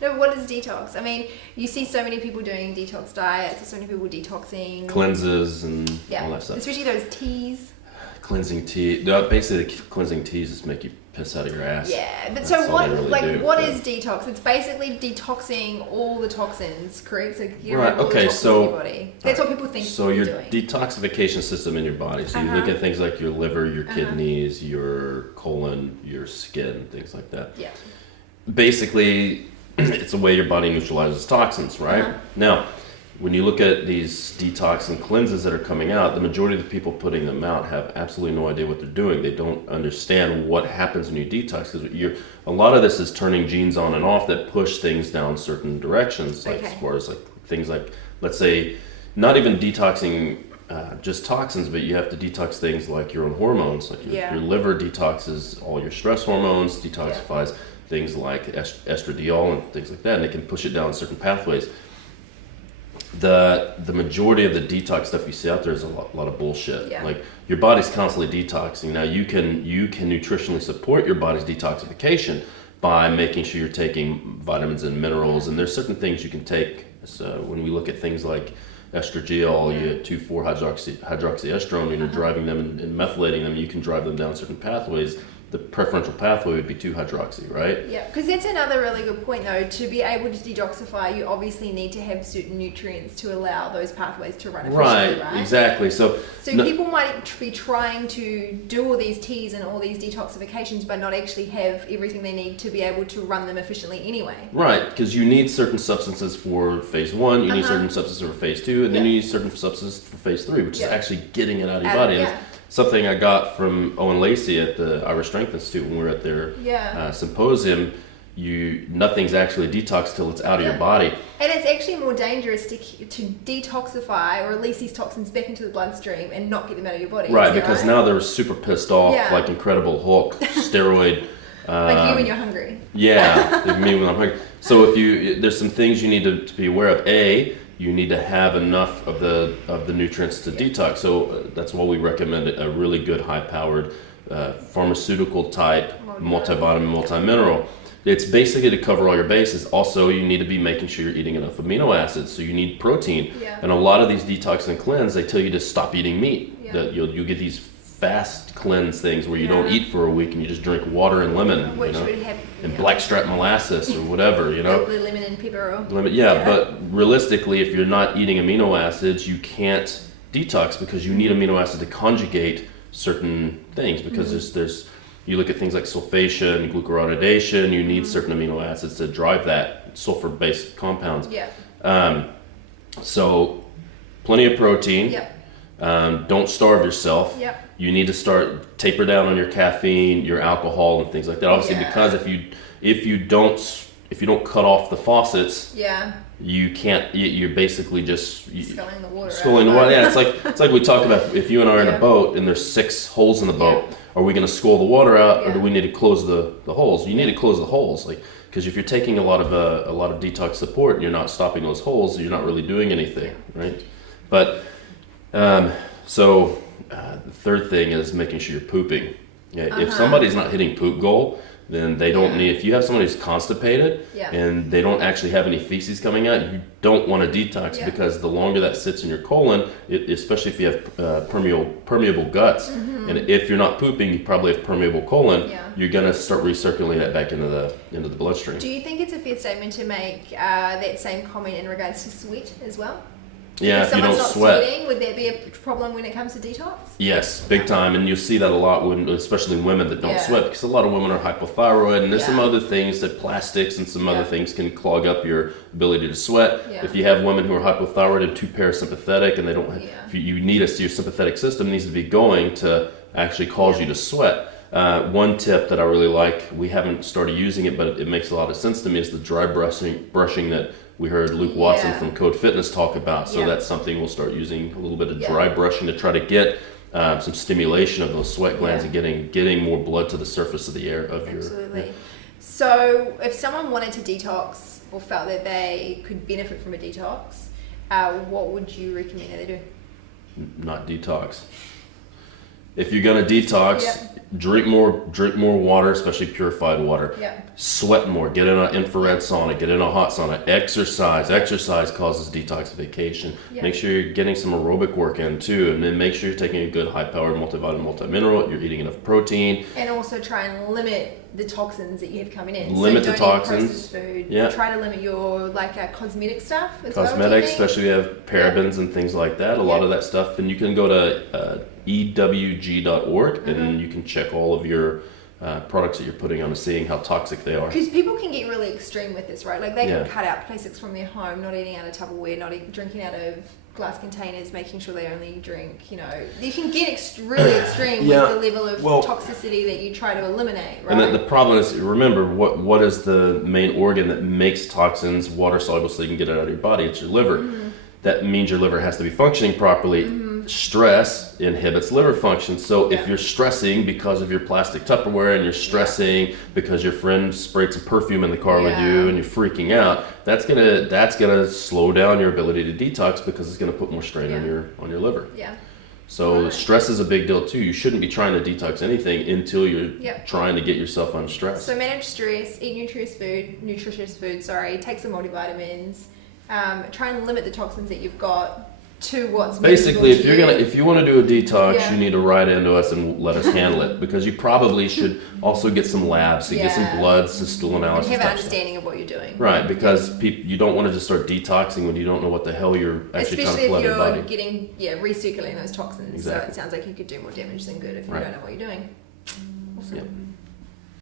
No, what is detox? I mean, you see so many people doing detox diets, so many people detoxing. Cleanses and all that stuff. Especially those teas. Cleansing tea. Basically, the cleansing teas just make you piss out of your ass. Yeah, but That's so what? really Like, what is detox? It's basically detoxing all the toxins, correct? So get rid of all the toxins in your body. That's what people think. So your doing. detoxification system in your body. So you look at things like your liver, your kidneys, your colon, your skin, things like that. Yeah. Basically, it's a way your body neutralizes toxins, right? Now, when you look at these detox and cleanses that are coming out, the majority of the people putting them out have absolutely no idea what they're doing. They don't understand what happens when you detox, because a lot of this is turning genes on and off that push things down certain directions, like as far as like things like, let's say, not even detoxing just toxins, but you have to detox things like your own hormones. Like your liver detoxes all your stress hormones, detoxifies things like estradiol and things like that, and it can push it down certain pathways. The majority of the detox stuff you see out there is a lot of bullshit. Like, your body's constantly detoxing. Now you can nutritionally support your body's detoxification by making sure you're taking vitamins and minerals, and there's certain things you can take. So when we look at things like estradiol, you 2,4-hydroxyestrone, and you're driving them and methylating them, you can drive them down certain pathways. The preferential pathway would be 2-hydroxy, right? Yeah, because that's another really good point, though. To be able to detoxify, you obviously need to have certain nutrients to allow those pathways to run efficiently, right? Exactly. So people might be trying to do all these teas and all these detoxifications, but not actually have everything they need to be able to run them efficiently anyway. Right, because you need certain substances for phase 1, you need certain substances for phase 2, and then you need certain substances for phase 3, which is actually getting it out of your body. Something I got from Owen Lacey at the Irish Strength Institute when we were at their symposium. Nothing's actually detoxed till it's out of your body. And it's actually more dangerous to detoxify or release these toxins back into the bloodstream and not get them out of your body. Right, because now they're super pissed off, like Incredible Hulk, steroid. Like you when you're hungry. Yeah, like me when I'm hungry. So there's some things you need to be aware of. You need to have enough of the nutrients to detox. So that's why we recommend a really good high-powered pharmaceutical type multivitamin, multi-mineral. It's basically to cover all your bases. Also, you need to be making sure you're eating enough amino acids. So you need protein. And a lot of these detox and cleanse, they tell you to stop eating meat. That you'll get these fast cleanse things where you don't eat for a week and you just drink water and lemon, which would have and blackstrap molasses or whatever, lemon and pepper oil. But realistically, if you're not eating amino acids, you can't detox, because you need amino acid to conjugate certain things, because there's you look at things like sulfation, glucuronidation, you need certain amino acids to drive that, sulfur-based compounds. So plenty of protein. Don't starve yourself. You need to taper down on your caffeine, your alcohol, and things like that. Obviously, because if you don't cut off the faucets, you can't. You're basically just sculling the water. Yeah, it's like we talk about. If you and I are in a boat and there's 6 holes in the boat, are we going to scull the water out, or do we need to close the holes? You need to close the holes, because if you're taking a lot of detox support and you're not stopping those holes, you're not really doing anything, right? But the third thing is making sure you're pooping. If somebody's not hitting poop goal, then they don't need. If you have somebody who's constipated and they don't actually have any feces coming out, you don't want to detox, because the longer that sits in your colon, especially if you have permeable guts, and if you're not pooping, you probably have permeable colon. You're gonna start recirculating that back into the bloodstream. Do you think it's a fair statement to make that same comment in regards to sweat as well? Yeah, if you don't sweat, sweating, would that be a problem when it comes to detox? Yes, big time, and you'll see that a lot especially in women that don't sweat, because a lot of women are hypothyroid, and there's some other things that plastics and some other things can clog up your ability to sweat. If you have women who are hypothyroid and too parasympathetic, and they don't, you need your sympathetic system needs to be going to actually cause you to sweat. One tip that I really like, we haven't started using it, but it makes a lot of sense to me, is the dry brushing that we heard Luke Watson from Code Fitness talk about. So that's something we'll start using, a little bit of dry brushing to try to get some stimulation of those sweat glands and getting more blood to the surface of the air of your. Absolutely. So if someone wanted to detox or felt that they could benefit from a detox, what would you recommend that they do? Not detox. if you're gonna detox, Yep. drink more water, especially purified water. Yep. Sweat more. Get in an infrared sauna. Get in a hot sauna. Exercise. Exercise causes detoxification. Yep. Make sure you're getting some aerobic work in too, and then make sure you're taking a good high-powered multivitamin, multimineral. You're eating enough protein. And also try and limit the toxins that you have coming in. Limit so the don't eat toxins. processed food. Yeah. Try to limit your cosmetic stuff as well. do you Cosmetics, think? especially we have parabens and things like that. A lot of that stuff, and you can go to ewg.org and you can check all of your products that you're putting on and seeing how toxic they are. Because people can get really extreme with this, right? Like they Yeah. can cut out plastics from their home, not eating out of Tupperware, not drinking out of glass containers, making sure they only drink, you can get really extreme Yeah. with the level of Well- toxicity that you try to eliminate, right? And the problem is, remember, what is the main organ that makes toxins water soluble so you can get it out of your body? It's your liver. That means your liver has to be functioning properly. Stress inhibits liver function. So if Yeah. you're stressing because of your plastic Tupperware and you're stressing because your friend sprayed some perfume in the car with Yeah. you and you're freaking out, that's gonna slow down your ability to detox because it's gonna put more strain on your liver. yeah. So Right. stress is a big deal too. You shouldn't be trying to detox anything until you're Yep. trying to get yourself unstressed. So manage stress, eat nutritious food, take some multivitamins, try and limit the toxins that you've got to what's Basically, manageable to you. if you want to do a detox, Yeah. you need to write into us and let us handle it because you probably should also get some labs, get some Yeah. blood, stool and analysis. have an type stuff. understanding of what you're doing. Right, because you don't want to just start detoxing when you don't know what the hell you're actually Especially trying to if flood your you're body. getting recirculating those toxins. Exactly. So it sounds like you could do more damage than good if you Right. don't know what you're doing. Awesome. Yep.